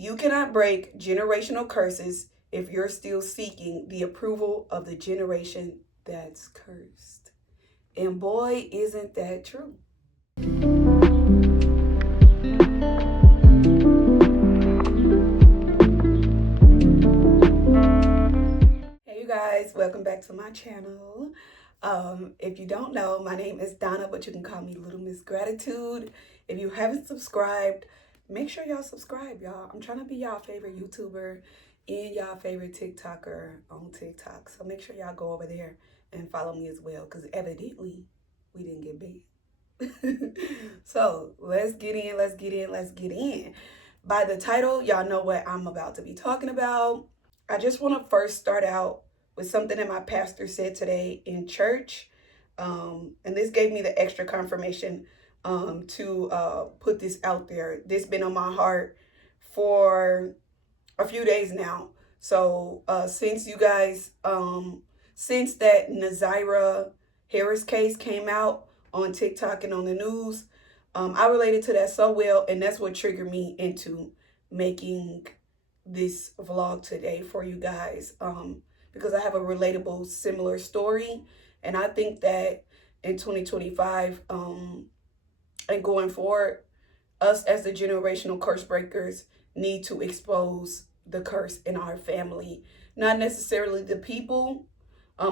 You cannot break generational curses if you're still seeking the approval of the generation that's cursed. And boy, isn't that true. Hey, you guys, welcome back to my channel. If you don't know, my name is Donna, but you can call me Little Miss Gratitude. If you haven't subscribed, make sure y'all subscribe, y'all. I'm trying to be y'all favorite YouTuber and y'all favorite TikToker on TikTok. So make sure y'all go over there and follow me as well, because evidently we didn't get banned. So let's get in. By the title, y'all know what I'm about to be talking about. I just want to first start out with something that my pastor said today in church. And this gave me the extra confirmation to put this out there. This been on my heart for a few days now. So since you guys, since that Nazira Harris case came out on TikTok and on the news, I related to that so well, and that's what triggered me into making this vlog today for you guys, because I have a relatable similar story, and I think that in 2025 and going forward, us as the generational curse breakers need to expose the curse in our family. Not necessarily the people,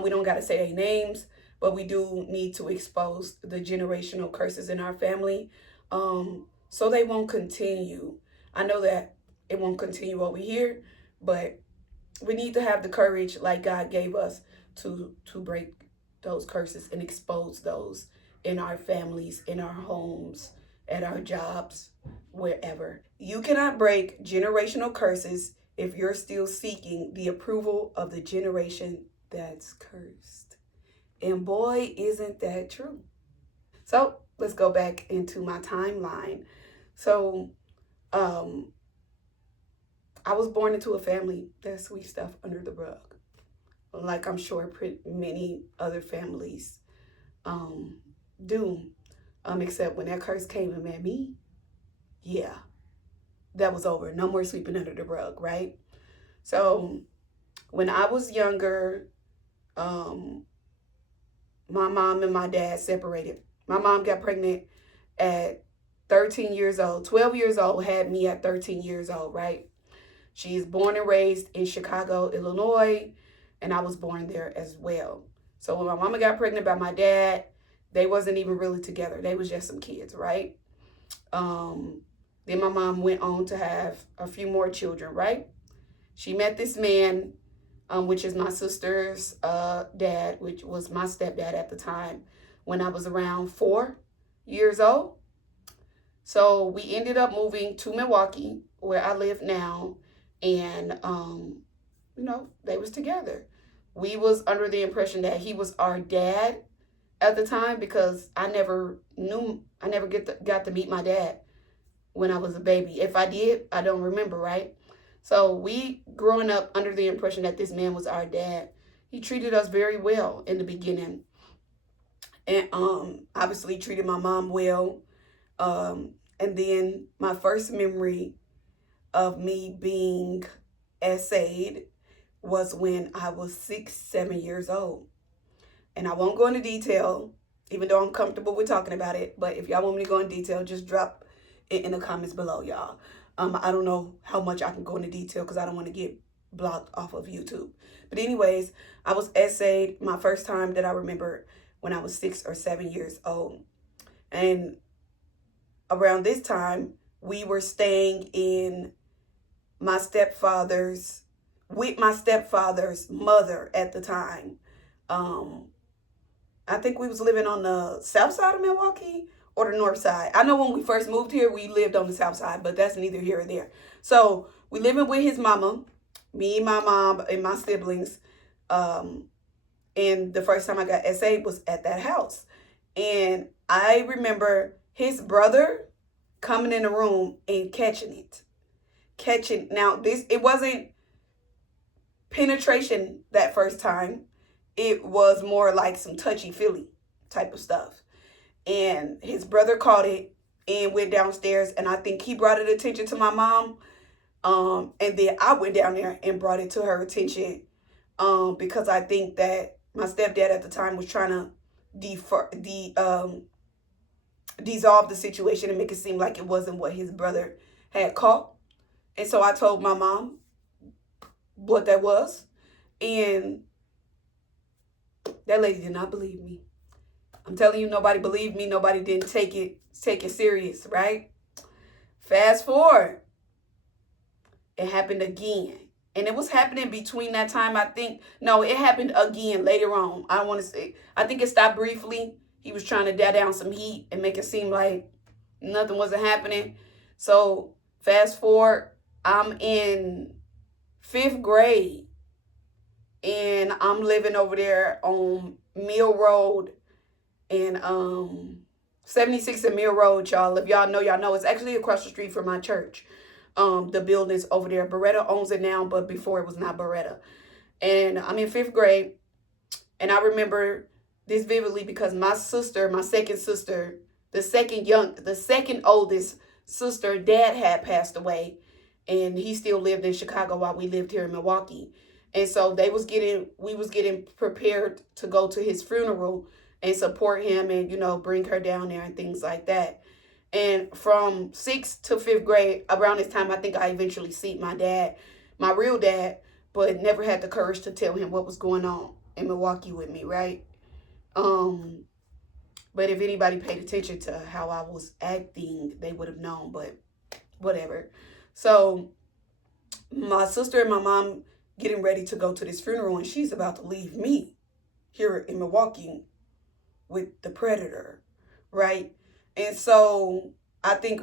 we don't got to say their names, but we do need to expose the generational curses in our family, so they won't continue. I know that it won't continue over here, but we need to have the courage like God gave us to break those curses and expose those in our families, in our homes, at our jobs, wherever. You cannot break generational curses if you're still seeking the approval of the generation that's cursed. And boy, isn't that true. So let's go back into my timeline. So I was born into a family that sweeps stuff under the rug, like I'm sure many other families do, except when that curse came and met me, yeah, that was over. No more sweeping under the rug, right? So when I was younger, my mom and my dad separated. My mom got pregnant at 13 years old, 12 years old, had me at 13 years old, right? She is born and raised in Chicago, Illinois, and I was born there as well. So when my mama got pregnant by my dad, they wasn't even really together. They was just some kids, right? Then my mom went on to have a few more children, right? She met this man, which is my sister's dad, which was my stepdad at the time, when I was around 4 years old. So we ended up moving to Milwaukee, where I live now, and they was together. We was under the impression that he was our dad at the time, because I never got to meet my dad when I was a baby. If I did, I don't remember, right? So we growing up under the impression that this man was our dad. He treated us very well in the beginning, and obviously treated my mom well. And then my first memory of me being essayed was when I was 6, 7 years old. And I won't go into detail, even though I'm comfortable with talking about it. But if y'all want me to go into detail, just drop it in the comments below, y'all. I don't know how much I can go into detail because I don't want to get blocked off of YouTube. But anyways, I was essayed my first time that I remember when I was 6 or 7 years old. And around this time, we were staying in with my stepfather's mother at the time. I think we was living on the south side of Milwaukee or the north side. I know when we first moved here, we lived on the south side, but that's neither here or there. So we living with his mama, me, my mom, and my siblings. And the first time I got essayed was at that house. And I remember his brother coming in the room and catching it. Now, it wasn't penetration that first time. It was more like some touchy-feely type of stuff. And his brother caught it and went downstairs, and I think he brought it attention to my mom. And then I went down there and brought it to her attention, because I think that my stepdad at the time was trying to dissolve the situation and make it seem like it wasn't what his brother had caught. And so I told my mom what that was, and that lady did not believe me. I'm telling you, nobody believed me. Nobody didn't take it serious, right? Fast forward, it happened again. And it was happening between that time, I think. No, it happened again later on. I don't want to say. I think it stopped briefly. He was trying to dab down some heat and make it seem like nothing wasn't happening. So fast forward, I'm in 5th grade. And I'm living over there on Mill Road and 76 and Mill Road, y'all. If y'all know, it's actually across the street from my church. The building's over there. Beretta owns it now, but before it was not Beretta. And I'm in 5th grade, and I remember this vividly because my sister, my second sister, the second oldest sister, dad had passed away, and he still lived in Chicago while we lived here in Milwaukee. And so we was getting prepared to go to his funeral and support him and, bring her down there and things like that. And from 6th to 5th grade, around this time, I think I eventually seen my dad, my real dad, but never had the courage to tell him what was going on in Milwaukee with me, right? But if anybody paid attention to how I was acting, they would have known, but whatever. So my sister and my mom getting ready to go to this funeral, and she's about to leave me here in Milwaukee with the predator, right? And so I think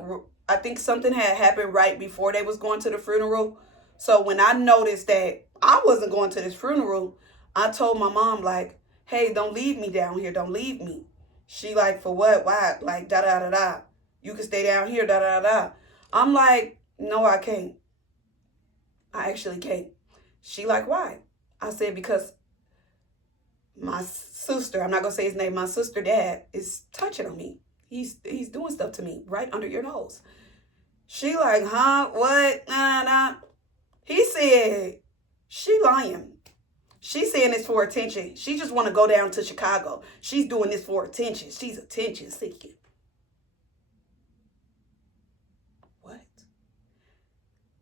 something had happened right before they was going to the funeral. So when I noticed that I wasn't going to this funeral, I told my mom, like, hey, don't leave me down here. Don't leave me. She like, for what? Why? Like, da-da-da-da. You can stay down here, da-da-da-da. I'm like, no, I can't. I actually can't. She like, why? I said, because my sister, I'm not going to say his name, my sister dad is touching on me. He's doing stuff to me right under your nose. She like, huh? What? Nah. He said, she lying. She's saying this for attention. She just want to go down to Chicago. She's doing this for attention. She's attention seeking. What?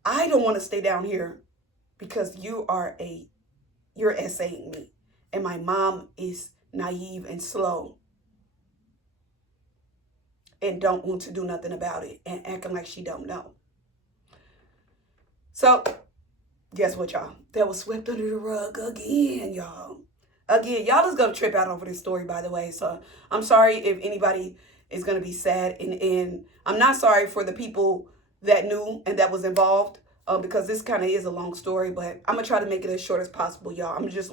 I don't want to stay down here because you're essaying me. And my mom is naive and slow and don't want to do nothing about it and acting like she don't know. So guess what, y'all? That was swept under the rug again, y'all. Again, y'all is going to trip out over this story, by the way. So I'm sorry if anybody is going to be sad. And I'm not sorry for the people that knew and that was involved. Because this kind of is a long story, but I'm gonna try to make it as short as possible, y'all. I'm just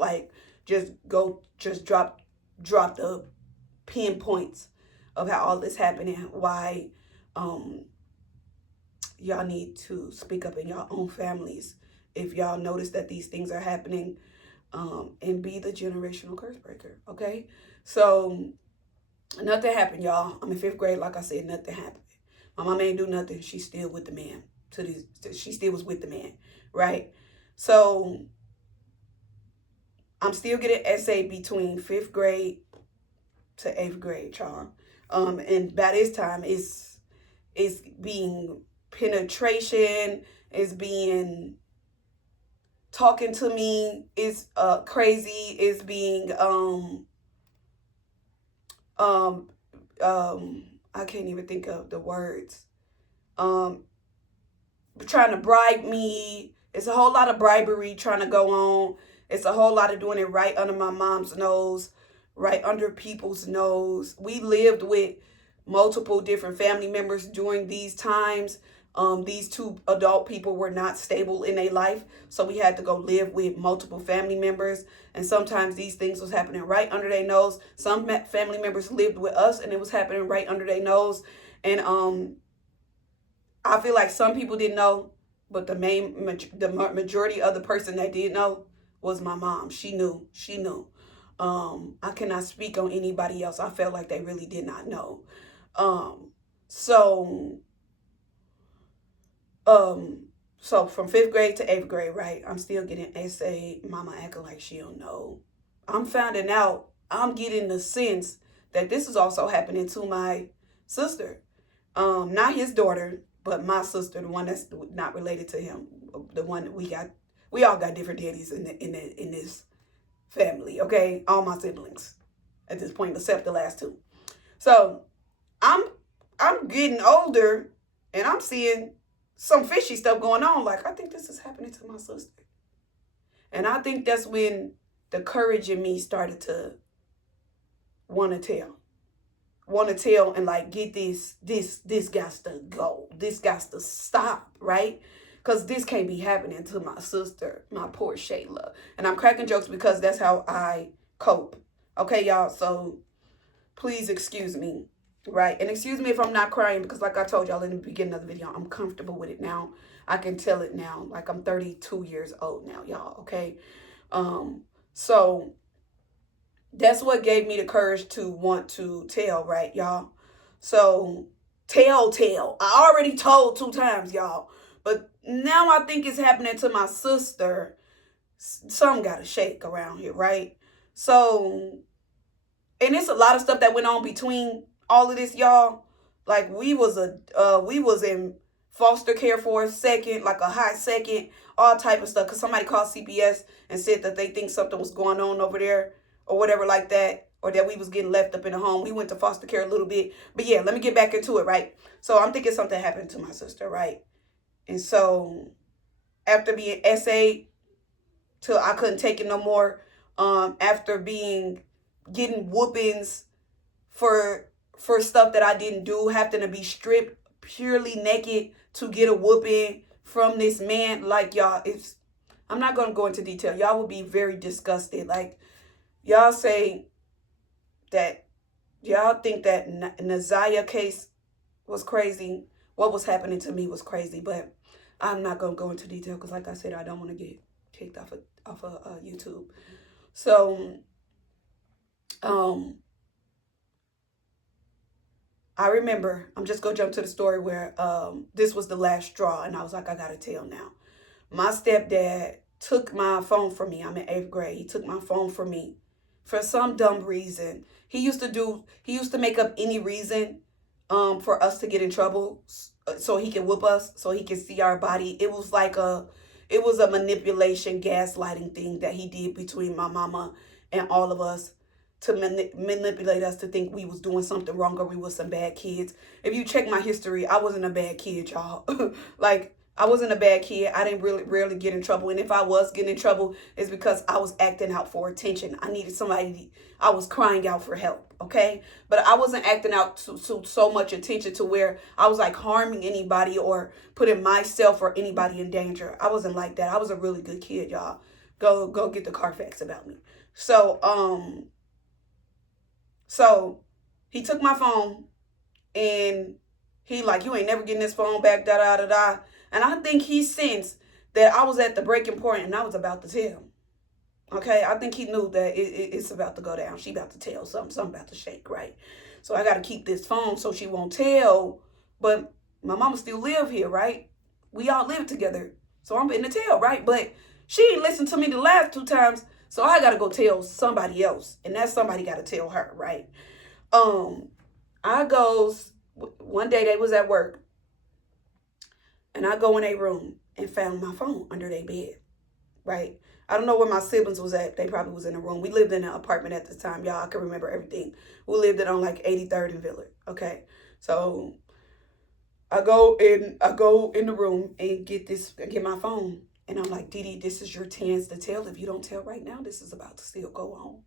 drop the pinpoints of how all this happened and why y'all need to speak up in your own families if y'all notice that these things are happening, and be the generational curse breaker. Okay, so nothing happened, y'all. I'm in 5th grade, like I said, nothing happened. My mom ain't do nothing. She's still with the man. She still was with the man, right? So I'm still getting essay between 5th grade to 8th grade, y'all. And by this time, it's being penetration, it's being talking to me, it's crazy, it's being I can't even think of the words. Trying to bribe me. It's a whole lot of bribery trying to go on. It's a whole lot of doing it right under my mom's nose, right under people's nose. We lived with multiple different family members during these times. These 2 adult people were not stable in their life, so we had to go live with multiple family members, and sometimes these things was happening right under their nose. Some family members lived with us, and it was happening right under their nose, and I feel like some people didn't know, but the majority of the person that did know was my mom. She knew. I cannot speak on anybody else. I felt like they really did not know. So So from 5th grade to 8th grade, right? I'm still getting essay. Mama acting like she don't know. I'm finding out, I'm getting the sense that this is also happening to my sister. Not his daughter, but my sister, the one that's not related to him. The one that we all got different daddies in this family, okay? All my siblings at this point, except the last two. So I'm getting older and I'm seeing some fishy stuff going on. Like, I think this is happening to my sister. And I think that's when the courage in me started to want to tell and like, get this got to go. This got to stop, right? Because this can't be happening to my sister, my poor Shayla. And I'm cracking jokes because that's how I cope. Okay, y'all? So please excuse me, right? And excuse me if I'm not crying because like I told y'all in the beginning of the video, I'm comfortable with it now. I can tell it now. Like, I'm 32 years old now, y'all, okay? So that's what gave me the courage to want to tell, right, y'all? So tell. I already told 2 times, y'all. But now I think it's happening to my sister. Some got to shake around here, right? So, and it's a lot of stuff that went on between all of this, y'all. Like, we was in foster care for a second, like a hot second, all type of stuff. Because somebody called CPS and said that they think something was going on over there or whatever like that. Or that we was getting left up in the home. We went to foster care a little bit. But yeah, let me get back into it, right? So I'm thinking something happened to my sister, right? And so after being essayed till I couldn't take it no more, after getting whoopings for stuff that I didn't do, having to be stripped purely naked to get a whooping from this man, like, y'all, I'm not going to go into detail. Y'all will be very disgusted. Like, y'all say that y'all think that Naziah case was crazy. What was happening to me was crazy, but I'm not going to go into detail because, like I said, I don't want to get kicked off of YouTube. So, I remember, I'm just going to jump to the story where this was the last straw, and I was like, I got to tell now. My stepdad took my phone from me. I'm in 8th grade. He took my phone from me for some dumb reason. He used to make up any reason for us to get in trouble so he can whoop us, so he can see our body. It was a manipulation, gaslighting thing that he did between my mama and all of us to manipulate us to think we was doing something wrong or we was some bad kids. If you check my history, I wasn't a bad kid, y'all. Like, I wasn't a bad kid. I didn't rarely get in trouble. And if I was getting in trouble, it's because I was acting out for attention. I needed somebody. I was crying out for help, okay? But I wasn't acting out to so much attention to where I was like harming anybody or putting myself or anybody in danger. I wasn't like that. I was a really good kid, y'all. Go get the Carfax about me. So he took my phone and he like, you ain't never getting this phone back, da-da-da-da. And I think he sensed that I was at the breaking point and I was about to tell. Okay, I think he knew that it's about to go down. She about to tell something about to shake, right? So I got to keep this phone so she won't tell. But my mama still live here, right? We all live together. So I'm in the tell, right? But she ain't listened to me the last 2 times. So I got to go tell somebody else. And that somebody got to tell her, right? I goes, one day they was at work. And I go in a room and found my phone under their bed, right? I don't know where my siblings was at. They probably was in a room. We lived in an apartment at the time, y'all. I can remember everything. We lived on like 83rd and Villard, okay? So I go in the room and get my phone. And I'm like, Didi, this is your chance to tell. If you don't tell right now, this is about to still go on.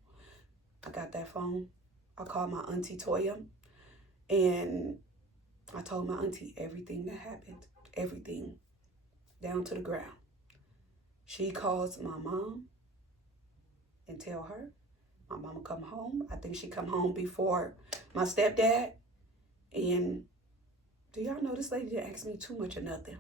I got that phone. I called my auntie Toya. And I told my auntie everything that happened. Everything. Down to the ground. She calls my mom and tell her. My mama come home. I think she come home before my stepdad. And do y'all know this lady didn't ask me too much of nothing?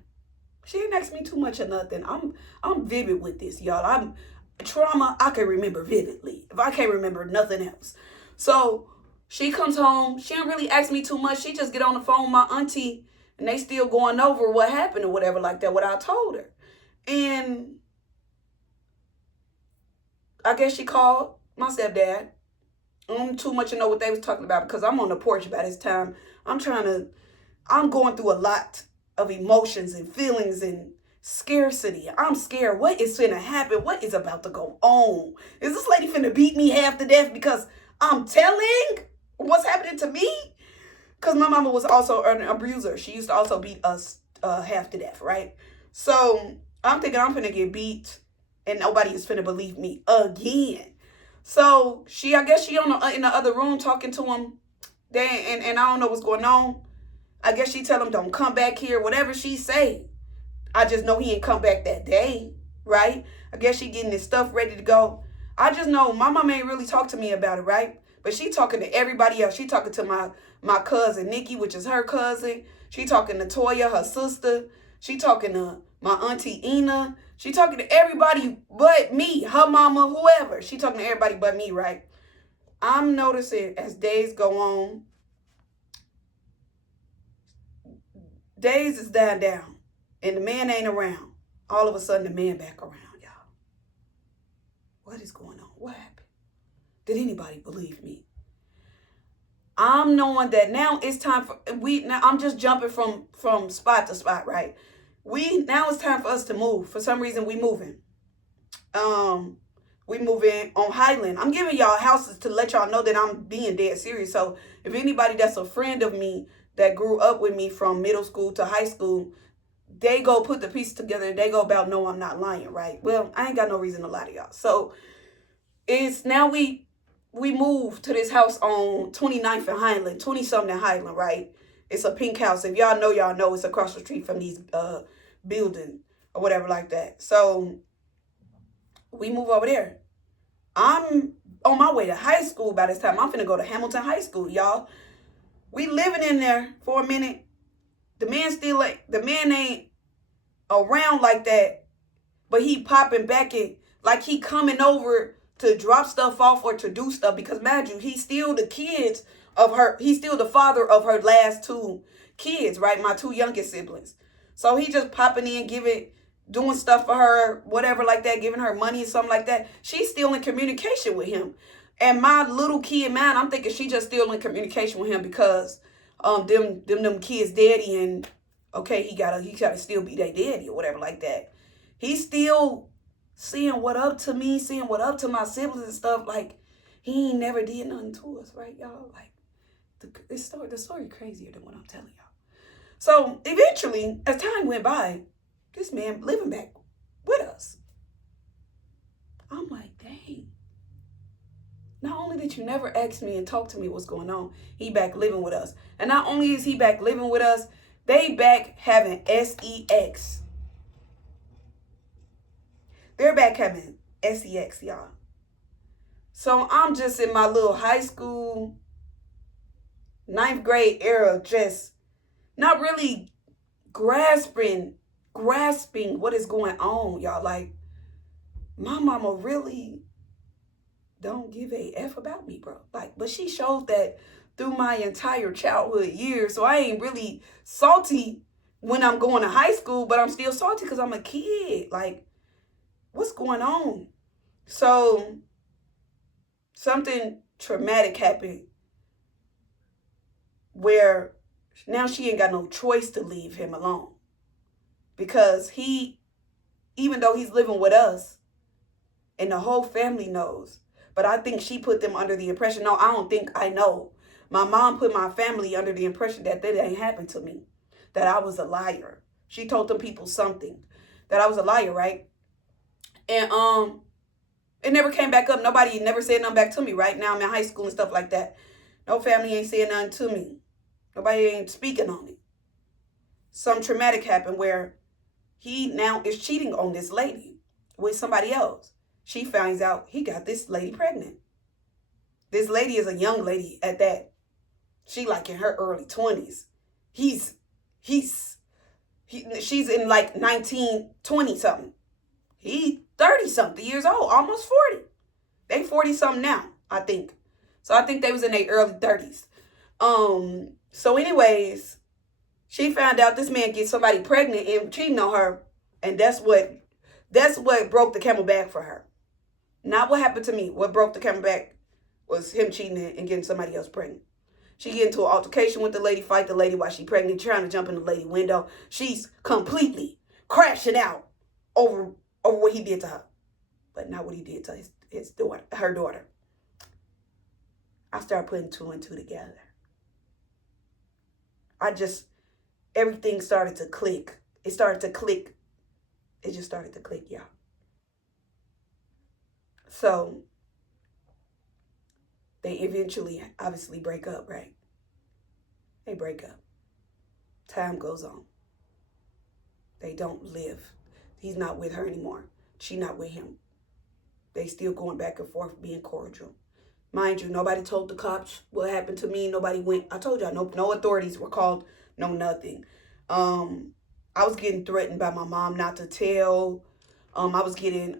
She didn't ask me too much of nothing. I'm vivid with this, y'all. Trauma I can remember vividly. If I can't remember nothing else. So she comes home. She didn't really ask me too much. She just get on the phone with my auntie. And they still going over what happened or whatever like that, what I told her. And I guess she called my stepdad. I don't too much to know what they was talking about because I'm on the porch by this time. I'm going through a lot of emotions and feelings and scarcity. I'm scared. What is finna happen? What is about to go on? Is this lady finna beat me half to death because I'm telling what's happening to me? Because my mama was also an abuser. She used to also beat us half to death, right? So I'm thinking I'm finna get beat and nobody is finna believe me again. So I guess she in the other room talking to him. And I don't know what's going on. I guess she tell him don't come back here, whatever she say. I just know he ain't come back that day, right? I guess she getting his stuff ready to go. I just know my mama ain't really talked to me about it, right? But she talking to everybody else. She talking to my cousin Nikki, which is her cousin. She talking to Toya, her sister. She talking to my auntie Ina. She talking to everybody but me, her mama, whoever. She talking to everybody but me, right? I'm noticing as days go on, days is down, and the man ain't around. All of a sudden, the man back around, y'all. What is going on? What happened? Did anybody believe me? I'm knowing that now it's time for now I'm just jumping from spot to spot, right? Now it's time for us to move. For some reason, we moving. We moving on Highland. I'm giving y'all houses to let y'all know that I'm being dead serious. So if anybody that's a friend of me that grew up with me from middle school to high school, they go put the pieces together. They go about, no, I'm not lying, right? Well, I ain't got no reason to lie to y'all. So it's now we moved to this house on 29th and Highland, 20-something in Highland, right? It's a pink house. If y'all know it's across the street from these buildings or whatever like that. So we move over there. I'm on my way to high school by this time. I'm finna go to Hamilton High School, y'all. We living in there for a minute. The man ain't around like that, but he popping back in, like he coming over to drop stuff off or to do stuff, because imagine he's still the father of her last two kids, right? My two youngest siblings. So he just popping in, doing stuff for her, whatever like that, giving her money or something like that. She's still in communication with him. And my little kid, man, I'm thinking she just still in communication with him because them kids daddy, and okay, he gotta still be their daddy or whatever like that. He's still seeing what up to me, seeing what up to my siblings and stuff. Like, he ain't never did nothing to us, right, y'all? Like, the story crazier than what I'm telling y'all. So eventually, as time went by, this man living back with us. I'm like, dang. Not only did you never ask me and talk to me what's going on, he back living with us. And not only is he back living with us, they back having sex. They're back having sex, y'all. So I'm just in my little high school, 9th grade era, just not really grasping what is going on, y'all. Like, my mama really don't give a F about me, bro. Like, but she showed that through my entire childhood years. So I ain't really salty when I'm going to high school, but I'm still salty because I'm a kid. Like, what's going on? So something traumatic happened where now she ain't got no choice to leave him alone. Because even though he's living with us, and the whole family knows, but I think she put them under the impression, no, I don't think, I know. My mom put my family under the impression that ain't happened to me, that I was a liar. She told them people something, that I was a liar, right? And it never came back up. Nobody never said nothing back to me, right? Now I'm in high school and stuff like that. No family ain't saying nothing to me. Nobody ain't speaking on it. Some traumatic happened where he now is cheating on this lady with somebody else. She finds out he got this lady pregnant. This lady is a young lady at that. She like in her early 20s. She's in like 19, 20 something. He 30 something years old, almost 40. They 40 something now, I think. So I think they was in their early 30s. So anyways, She found out this man get somebody pregnant and cheating on her, and that's what broke the camel back for her. Not what happened to me. What broke the camel back was him cheating and getting somebody else pregnant. She get into an altercation with the lady, fight the lady while she pregnant, trying to jump in the lady window. She's completely crashing out over what he did to her, but not what he did to his daughter, her daughter. I started putting two and two together. Everything started to click. It started to click. It just started to click, y'all. So they eventually, obviously, break up, right? They break up. Time goes on. They don't live. He's not with her anymore. She's not with him. They still going back and forth, being cordial. Mind you, nobody told the cops what happened to me. Nobody went. I told y'all, no authorities were called. No nothing. I was getting threatened by my mom not to tell. I was getting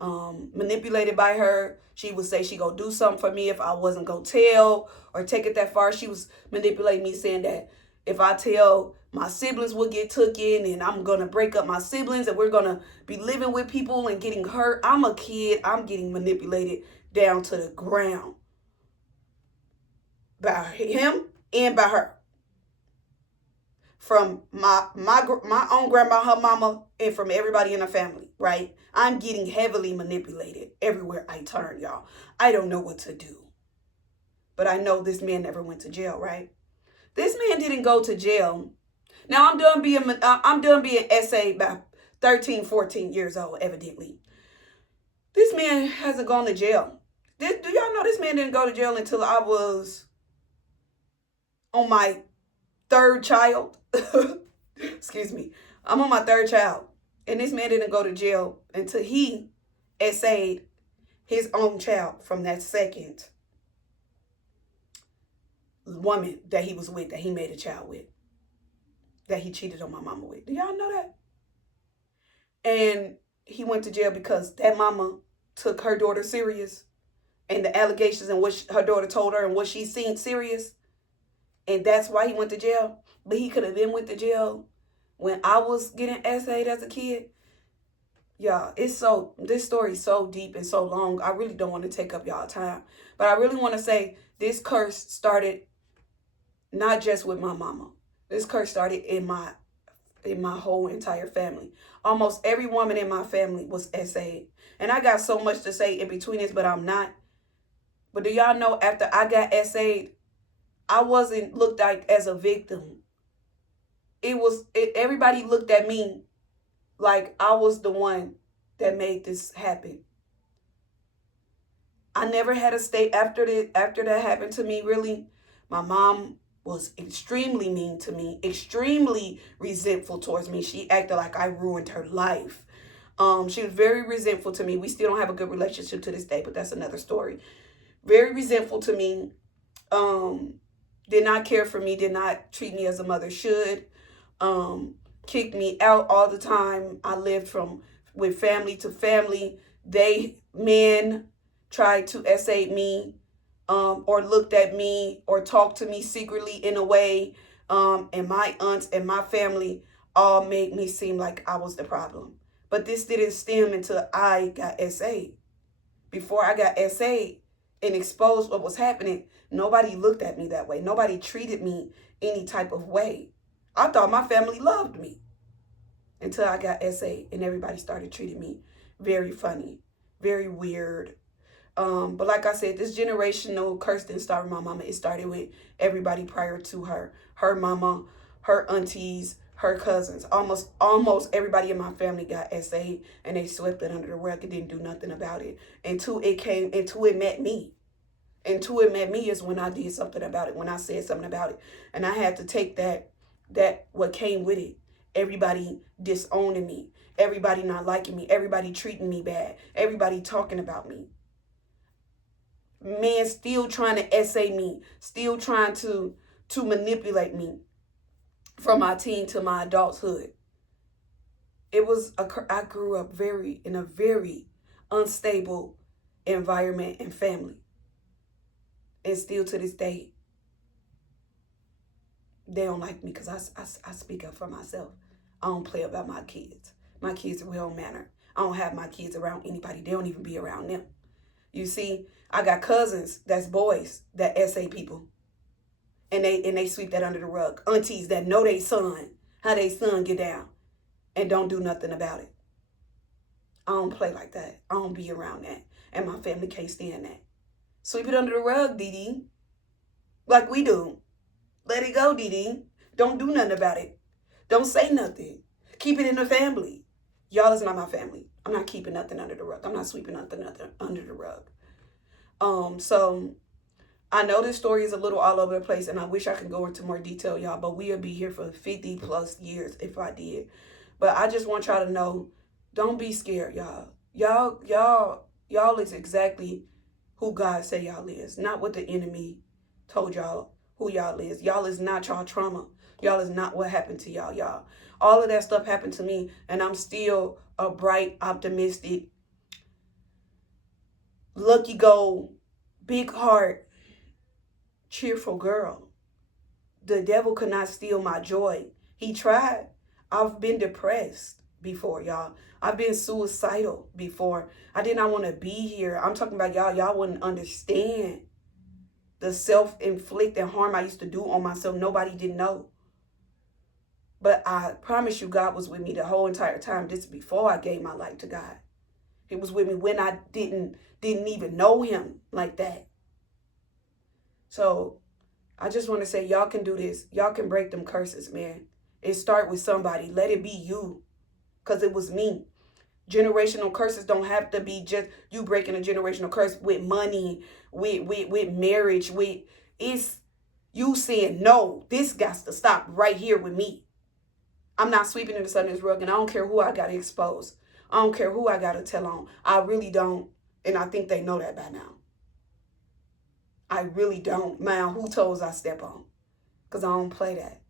manipulated by her. She would say she go do something for me if I wasn't go tell or take it that far. She was manipulating me, saying that if I tell, my siblings will get took in and I'm going to break up my siblings and we're going to be living with people and getting hurt. I'm a kid. I'm getting manipulated down to the ground by him and by her. From my own grandma, her mama, and from everybody in the family, right? I'm getting heavily manipulated everywhere I turn, y'all. I don't know what to do. But I know this man never went to jail, right? This man didn't go to jail. Now I'm done being essayed by 13, 14 years old, evidently. This man hasn't gone to jail. Do y'all know this man didn't go to jail until I was on my third child? Excuse me. I'm on my third child. And this man didn't go to jail until he essayed his own child from that second woman that he was with, that he made a child with, that he cheated on my mama with. Do y'all know that? And he went to jail because that mama took her daughter serious, and the allegations and what her daughter told her and what she seen serious. And that's why he went to jail. But he could have been went to jail when I was getting essayed as a kid. Y'all, this story is so deep and so long. I really don't want to take up y'all time. But I really want to say this curse started not just with my mama. This curse started in my whole entire family. Almost every woman in my family was essayed. And I got so much to say in between this, but I'm not. But do y'all know, after I got essayed, I wasn't looked at as a victim. Everybody looked at me like I was the one that made this happen. I never had a state after that happened to me, really. My mom was extremely mean to me, extremely resentful towards me. She acted like I ruined her life. She was very resentful to me. We still don't have a good relationship to this day, but that's another story. Very resentful to me. Did not care for me, did not treat me as a mother should. Kicked me out all the time. I lived with family to family. Men tried to essay me, or looked at me or talked to me secretly in a way. And my aunts and my family all made me seem like I was the problem. But this didn't stem until I got essayed. Before I got essayed and exposed what was happening, nobody looked at me that way. Nobody treated me any type of way. I thought my family loved me until I got essayed and everybody started treating me very funny, very weird. But like I said, this generational curse didn't start with my mama. It started with everybody prior to her. Her mama, her aunties, her cousins. Almost everybody in my family got essayed and they swept it under the rug and didn't do nothing about it until it met me. Until it met me is when I did something about it, when I said something about it. And I had to take that what came with it. Everybody disowning me. Everybody not liking me. Everybody treating me bad. Everybody talking about me. Man still trying to essay me. Still trying to manipulate me from my teen to my adulthood. I grew up in a very unstable environment and family. And still to this day, they don't like me because I speak up for myself. I don't play about my kids. My kids are well mannered. I don't have my kids around anybody. They don't even be around them. You see, I got cousins that's boys that SA people. And they sweep that under the rug. Aunties that know they son, how they son get down, and don't do nothing about it. I don't play like that. I don't be around that. And my family can't stand that. Sweep it under the rug, Dee. Like we do. Let it go, Dee. Don't do nothing about it. Don't say nothing. Keep it in the family. Y'all is not my family. I'm not keeping nothing under the rug. I'm not sweeping nothing under the rug. So I know this story is a little all over the place, and I wish I could go into more detail, y'all, but we'll be here for 50 plus years if I did. But I just want y'all to know, don't be scared, y'all. Y'all is exactly who God say y'all is, not what the enemy told y'all who y'all is. Y'all is not y'all trauma. Y'all is not what happened to y'all. All of that stuff happened to me, and I'm still a bright, optimistic, lucky go, big heart, cheerful girl. The devil could not steal my joy. He tried. I've been depressed before, y'all. I've been suicidal before. I did not want to be here. I'm talking about y'all. Y'all wouldn't understand the self-inflicted harm I used to do on myself. Nobody didn't know. But I promise you, God was with me the whole entire time. This is before I gave my life to God. He was with me when I didn't even know him like that. So I just want to say, y'all can do this. Y'all can break them curses, man. It start with somebody. Let it be you. Because it was me. Generational curses don't have to be just you breaking a generational curse with money, with marriage, it's you saying, no, this got to stop right here with me. I'm not sweeping in the Sunday's rug, and I don't care who I got to expose. I don't care who I got to tell on. I really don't. And I think they know that by now. I really don't. Man, who toes I step on? Because I don't play that.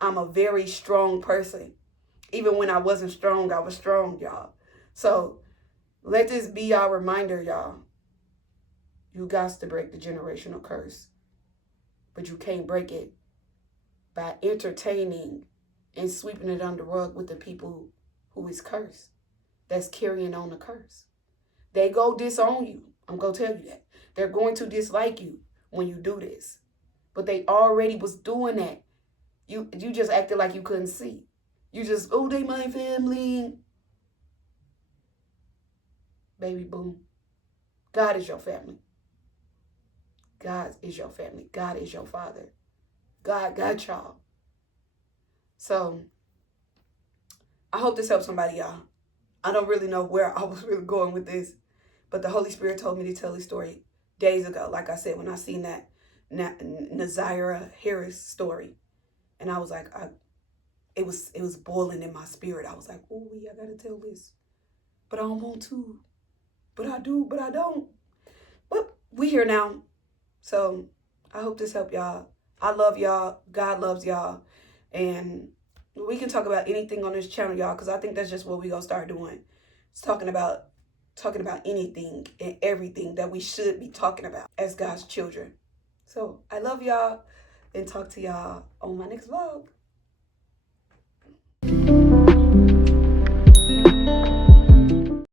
I'm a very strong person. Even when I wasn't strong, I was strong, y'all. So let this be our reminder, y'all. You got to break the generational curse. But you can't break it by entertaining and sweeping it under the rug with the people who is cursed. That's carrying on the curse. They go disown you. I'm going to tell you that. They're going to dislike you when you do this. But they already was doing that. You just acted like you couldn't see. You just, oh, they my family. Baby, boom. God is your family. God is your family. God is your father. God got y'all. So I hope this helps somebody, y'all. I don't really know where I was really going with this, but the Holy Spirit told me to tell this story days ago. Like I said, when I seen that Nazira Harris story, and I was like, it was boiling in my spirit. I was like, oh, I gotta tell this, but I don't want to, but I do, but I don't. But we here now, so I hope this helped y'all. I love y'all. God loves y'all, and we can talk about anything on this channel, y'all, because I think that's just what we gonna start doing. It's talking about anything and everything that we should be talking about as God's children. So I love y'all, and talk to y'all on my next vlog.